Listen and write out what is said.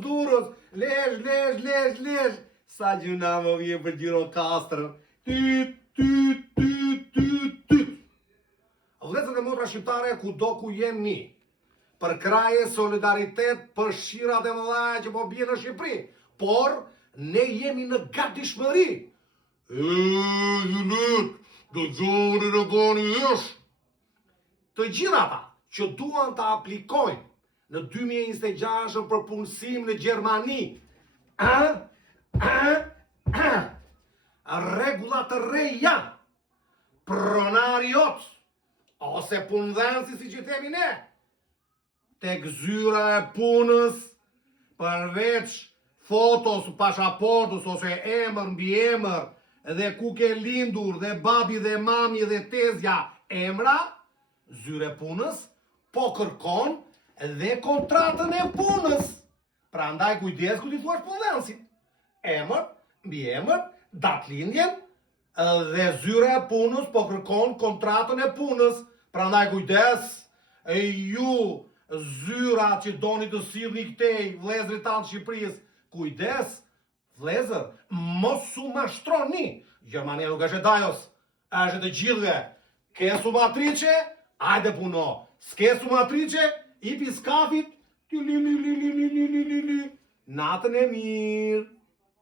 Duros. Lesh. Sa gjuna më vjen për Gjirokastër. Tyt. Vëllezër e motra shqiptare, kudo ku jeni, për kraje solidaritet për shirat e mëdha që po bie në Shqipëri, por ne jemi në gatishmëri. Dëgjoni në bani jesh. Të gjithë ata që duan të aplikojnë në 2026 për punësim në Gjermani, rregullat të reja, pronariot, ose punëdhënësi si që themi ne, tek zyra e punës, përveç fotos, pasaportës, ose emër mbi emër, dhe ku ke lindur, dhe babi dhe mami dhe tezja emra, zyre punës, po kërkon dhe kontratën e punës. Pra ndaj kujdes ku ti thuash punëdhënësit. Emër, mbi emër, datë lindjen, dhe zyre e punës po kërkon kontratën e punës. Pra ndaj kujdes, e ju zyra që doni të sillni këtej vëllezërit tanë Shqipërisë, kujdes, vëllezër, mos u mashtroni. Gjermania nuk është e dajos, është të gjithëve. Ke sumatrice, hajde puno. S'ke sumatrice, i piskafit, natën e mirë.